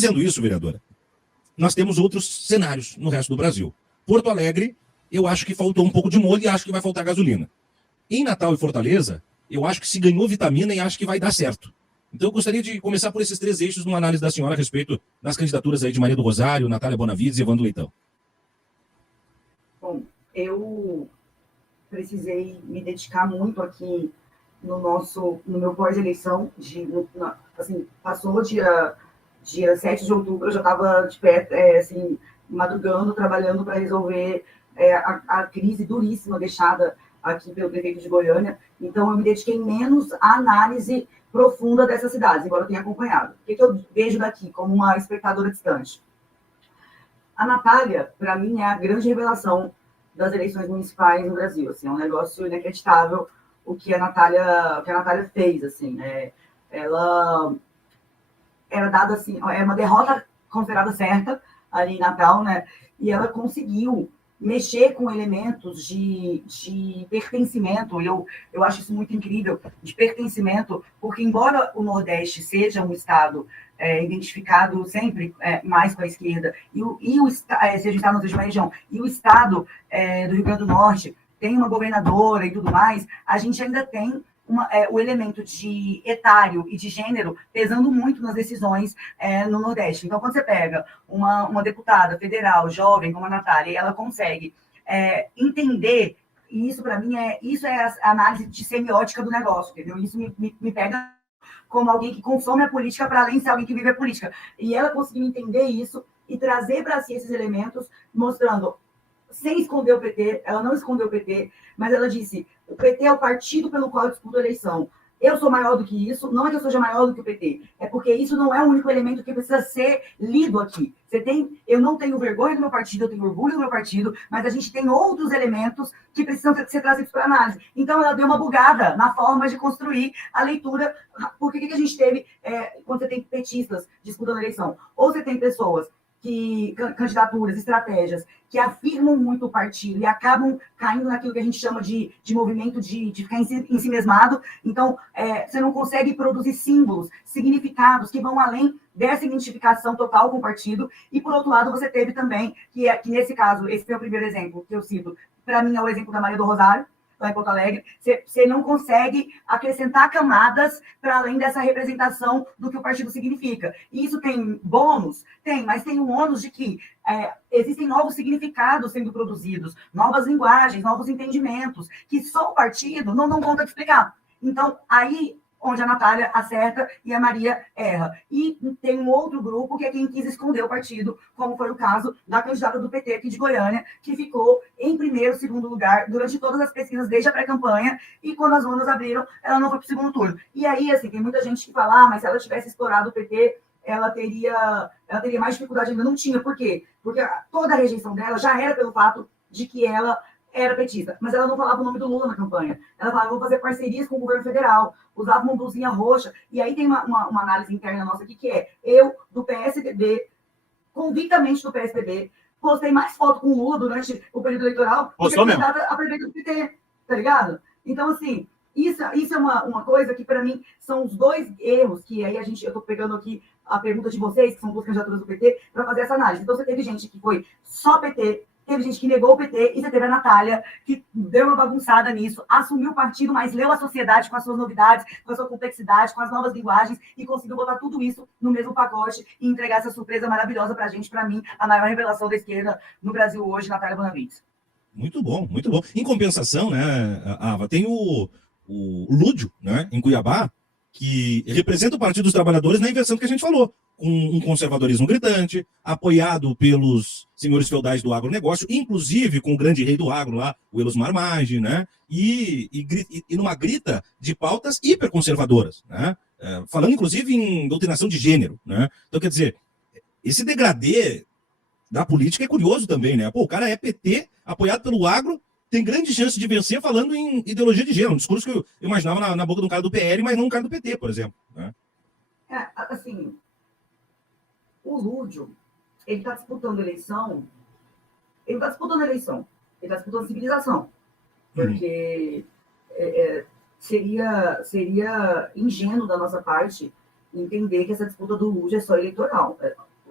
Dizendo isso, vereadora, nós temos outros cenários no resto do Brasil. Porto Alegre, eu acho que faltou um pouco de molho e acho que vai faltar gasolina. Em Natal e Fortaleza, eu acho que se ganhou vitamina e acho que vai dar certo. Então eu gostaria de começar por esses 3 eixos numa análise da senhora a respeito das candidaturas aí de Maria do Rosário, Natália Bonavides e Evandro Leitão. Bom, eu precisei me dedicar muito aqui no meu pós-eleição, assim, passou o dia 7 de outubro, eu já estava de pé, assim, madrugando, trabalhando para resolver a crise duríssima deixada aqui pelo prefeito de Goiânia. Então, eu me dediquei menos à análise profunda dessas cidades, embora eu tenha acompanhado. O que eu vejo daqui, como uma espectadora distante? A Natália, para mim, é a grande revelação das eleições municipais no Brasil. Assim, é um negócio inacreditável o que a Natália fez. Assim, ela era dada assim, é uma derrota considerada certa ali em Natal, né? E ela conseguiu mexer com elementos de pertencimento. Eu acho isso muito incrível, de pertencimento, porque embora o Nordeste seja um estado identificado sempre mais com a esquerda, seja o estado de uma região, e o estado do Rio Grande do Norte tem uma governadora e tudo mais, a gente ainda tem o elemento de etário e de gênero pesando muito nas decisões no Nordeste. Então, quando você pega uma deputada federal jovem como a Natália, e ela consegue entender, e isso para mim isso é a análise de semiótica do negócio, entendeu? Isso me pega como alguém que consome a política para além de ser alguém que vive a política. E ela conseguiu entender isso e trazer para si esses elementos, mostrando, sem esconder o PT, ela não escondeu o PT, mas ela disse, o PT é o partido pelo qual eu disputo a eleição. Eu sou maior do que isso, não é que eu seja maior do que o PT, é porque isso não é o único elemento que precisa ser lido aqui. Eu não tenho vergonha do meu partido, eu tenho orgulho do meu partido, mas a gente tem outros elementos que precisam ser trazidos para análise. Então, ela deu uma bugada na forma de construir a leitura. Porque que a gente teve, quando você tem petistas disputando a eleição? Ou você tem pessoas candidaturas, estratégias que afirmam muito o partido e acabam caindo naquilo que a gente chama de movimento de ficar em si mesmado. Então, você não consegue produzir símbolos, significados que vão além dessa identificação total com o partido. E, por outro lado, você teve também, que nesse caso, esse é o primeiro exemplo que eu cito, para mim é o exemplo da Maria do Rosário, lá em Porto Alegre, você não consegue acrescentar camadas para além dessa representação do que o partido significa. E isso tem bônus? Tem, mas tem um ônus de que existem novos significados sendo produzidos, novas linguagens, novos entendimentos, que só o partido não dão conta de explicar. Então, aí onde a Natália acerta e a Maria erra. E tem um outro grupo que é quem quis esconder o partido, como foi o caso da candidata do PT aqui de Goiânia, que ficou em primeiro, segundo lugar durante todas as pesquisas, desde a pré-campanha, e quando as urnas abriram, ela não foi para o segundo turno. E aí, assim, tem muita gente que fala, mas se ela tivesse explorado o PT, ela teria mais dificuldade ainda. Não tinha. Por quê? Porque toda a rejeição dela já era pelo fato de que ela era petista, mas ela não falava o nome do Lula na campanha. Ela falava, vou fazer parcerias com o governo federal, usava uma blusinha roxa. E aí tem uma análise interna nossa aqui, que eu, do PSDB, convictamente do PSDB, postei mais foto com o Lula durante o período eleitoral do que a prefeita do PT, tá ligado? Então, assim, isso é uma coisa que, para mim, são os dois erros que aí eu estou pegando aqui a pergunta de vocês, que são duas candidaturas do PT, para fazer essa análise. Então, você teve gente que foi só PT, teve gente que negou o PT, e você teve a Natália, que deu uma bagunçada nisso, assumiu o partido, mas leu a sociedade com as suas novidades, com a sua complexidade, com as novas linguagens, e conseguiu botar tudo isso no mesmo pacote e entregar essa surpresa maravilhosa para a gente, para mim, a maior revelação da esquerda no Brasil hoje, Natália Bonavides. Muito bom, muito bom. Em compensação, né, Ava, tem o Lúdio, né, em Cuiabá, que representa o Partido dos Trabalhadores na inversão que a gente falou, com um conservadorismo gritante, apoiado pelos senhores feudais do agronegócio, inclusive com o grande rei do agro lá, o Elosmar Maggi, né, e numa grita de pautas hiperconservadoras, né, falando inclusive em doutrinação de gênero, né. Então, quer dizer, esse degradê da política é curioso também, né? Pô, o cara é PT, apoiado pelo agro, tem grande chance de vencer falando em ideologia de gênero, um discurso que eu imaginava na boca de um cara do PL, mas não um cara do PT, por exemplo. Né? Assim, o Lúdio, ele está disputando eleição, ele está disputando civilização, porque seria ingênuo da nossa parte entender que essa disputa do Lúdio é só eleitoral.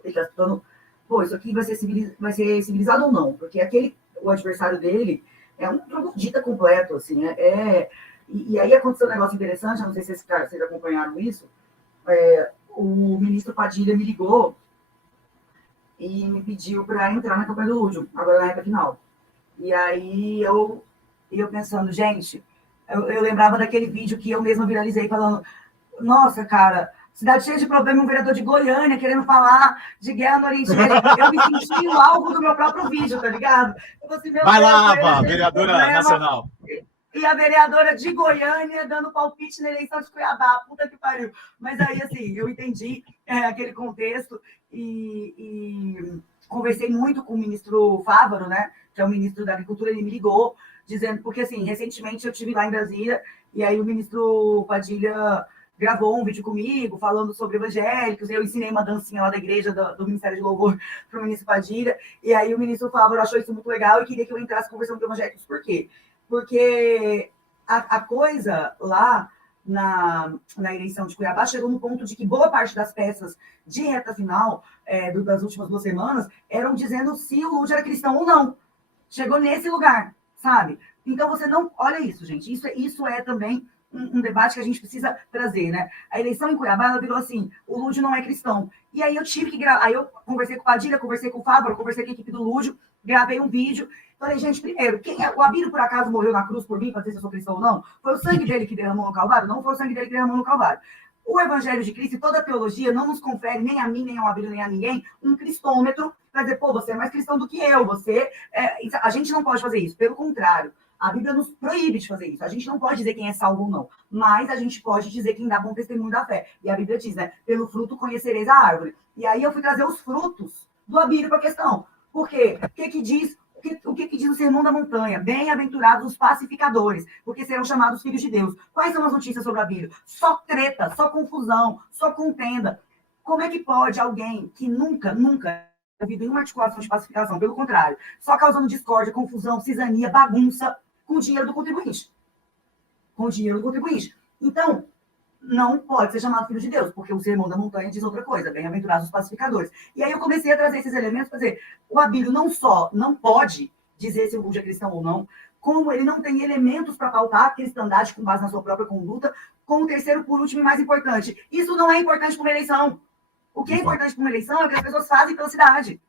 explicando, pô, isso aqui vai ser civilizado ou não? Porque o adversário dele é um troglodita completo, assim, e aí aconteceu um negócio interessante, eu não sei se vocês acompanharam isso, o ministro Padilha me ligou e me pediu para entrar na campanha do Lúdio, agora na reta final. E aí eu pensando, gente, eu lembrava daquele vídeo que eu mesma viralizei falando, nossa, cara, cidade cheia de problema, um vereador de Goiânia querendo falar de guerra no Oriente Médio. Eu me senti o alvo do meu próprio vídeo, tá ligado? Eu falei assim, meu Vai Deus, lá, Ava, vereadora nacional. E a vereadora de Goiânia dando palpite na eleição de Cuiabá, puta que pariu. Mas aí, assim, eu entendi aquele contexto e conversei muito com o ministro Fávaro, né, que é o ministro da Agricultura, ele me ligou, dizendo, porque, assim, recentemente eu estive lá em Brasília, e aí o ministro Padilha gravou um vídeo comigo, falando sobre evangélicos, eu ensinei uma dancinha lá da igreja do Ministério de Louvor para o ministro Padilha, e aí o ministro Fávaro achou isso muito legal e queria que eu entrasse conversando com evangélicos. Por quê? Porque a coisa lá na eleição de Cuiabá chegou no ponto de que boa parte das peças de reta final das últimas 2 semanas eram dizendo se o Lúcio era cristão ou não. Chegou nesse lugar, sabe? Então você não... Olha isso, gente. Isso é também um debate que a gente precisa trazer, né? A eleição em Cuiabá, ela virou assim, o Lúdio não é cristão. E aí eu tive que gravar... Aí eu conversei com o Padilha, conversei com o Fábio, conversei com a equipe do Lúdio, gravei um vídeo. Falei, gente, primeiro, o Abílio, por acaso, morreu na cruz por mim, para dizer se eu sou cristão ou não? Foi o sangue dele que derramou no Calvário? Não foi o sangue dele que derramou no Calvário. O Evangelho de Cristo e toda a teologia não nos confere, nem a mim, nem ao Abílio, nem a ninguém, um cristômetro para dizer, pô, você é mais cristão do que eu, a gente não pode fazer isso. Pelo contrário, a Bíblia nos proíbe de fazer isso. A gente não pode dizer quem é salvo ou não, mas a gente pode dizer quem dá bom testemunho da fé. E a Bíblia diz, né? Pelo fruto conhecereis a árvore. E aí eu fui trazer os frutos do Abílio para a questão. Por quê? O que diz o Sermão da Montanha? Bem-aventurados os pacificadores, porque serão chamados filhos de Deus. Quais são as notícias sobre o Abílio? Só treta, só confusão, só contenda. Como é que pode alguém que nunca ouvido nenhuma articulação de pacificação, pelo contrário, só causando discórdia, confusão, cisania, bagunça, com o dinheiro do contribuinte? Com o dinheiro do contribuinte. Então, não pode ser chamado filho de Deus, porque o Sermão da Montanha diz outra coisa, bem-aventurados os pacificadores. E aí eu comecei a trazer esses elementos para dizer, o Abílio não só não pode dizer se o Lúcio é cristão ou não, como ele não tem elementos para pautar a cristandade com base na sua própria conduta, como terceiro, por último e mais importante. Isso não é importante para uma eleição. O que é importante para uma eleição é o que as pessoas fazem pela cidade.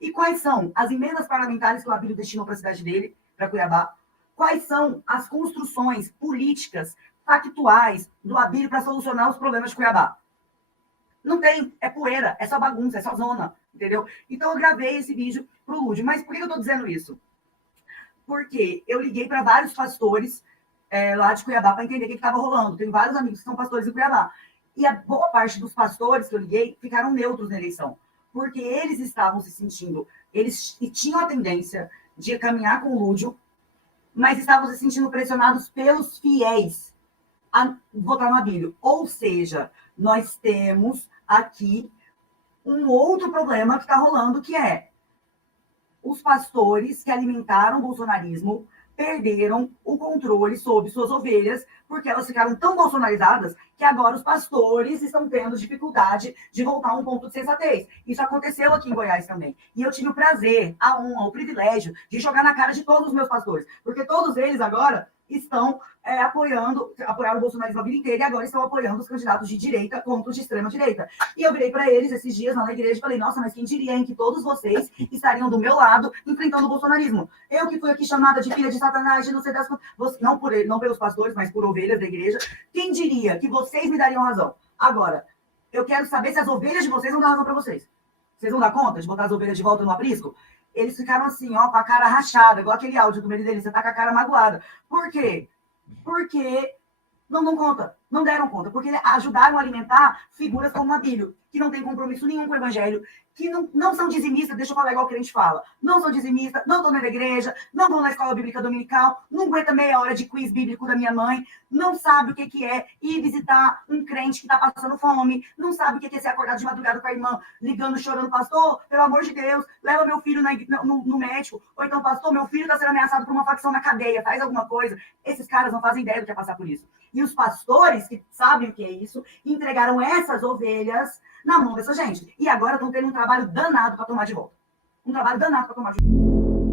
E quais são as emendas parlamentares que o Abílio destinou para a cidade dele, para Cuiabá? Quais são as construções políticas, factuais do Abílio para solucionar os problemas de Cuiabá? Não tem, é poeira, é só bagunça, é só zona, entendeu? Então eu gravei esse vídeo para o Lúdio. Mas por que eu estou dizendo isso? Porque eu liguei para vários pastores lá de Cuiabá para entender o que estava rolando. Tenho vários amigos que são pastores em Cuiabá. E a boa parte dos pastores que eu liguei ficaram neutros na eleição, porque eles estavam se sentindo, eles tinham a tendência de caminhar com o Lúdio, mas estavam se sentindo pressionados pelos fiéis a votar no Abílio. Ou seja, nós temos aqui um outro problema que está rolando, que é os pastores que alimentaram o bolsonarismo perderam o controle sobre suas ovelhas, porque elas ficaram tão bolsonarizadas que agora os pastores estão tendo dificuldade de voltar a um ponto de sensatez. Isso aconteceu aqui em Goiás também. E eu tive o prazer, a honra, o privilégio de jogar na cara de todos os meus pastores, porque todos eles agora estão apoiaram o bolsonarismo a vida inteira e agora estão apoiando os candidatos de direita contra os de extrema direita. E eu virei para eles esses dias lá na igreja e falei, nossa, mas quem diria em que todos vocês estariam do meu lado enfrentando o bolsonarismo? Eu que fui aqui chamada de filha de Satanás, de não sei das coisas, não pelos pastores, mas por ovelhas da igreja. Quem diria que vocês me dariam razão? Agora, eu quero saber se as ovelhas de vocês vão dar razão para vocês. Vocês vão dar conta de botar as ovelhas de volta no aprisco? Eles ficaram assim, ó, com a cara rachada, igual aquele áudio do meio dele, você tá com a cara magoada. Por quê? Porque não dão conta, não deram conta, porque ajudaram a alimentar figuras como o Abílio, que não tem compromisso nenhum com o evangelho, que não são dizimistas, deixa eu falar igual que a gente fala, não são dizimistas, não estão na igreja, não vão na escola bíblica dominical, não aguenta meia hora de quiz bíblico da minha mãe, não sabe o que é ir visitar um crente que está passando fome, não sabe o que é ser acordado de madrugada com a irmã, ligando, chorando, pastor, pelo amor de Deus, leva meu filho no médico, ou então, pastor, meu filho está sendo ameaçado por uma facção na cadeia, faz alguma coisa. Esses caras não fazem ideia do que é passar por isso. E os pastores, que sabem o que é isso, entregaram essas ovelhas na mão dessa gente. E agora estão tendo um trabalho danado para tomar de volta. Um trabalho danado para tomar de volta.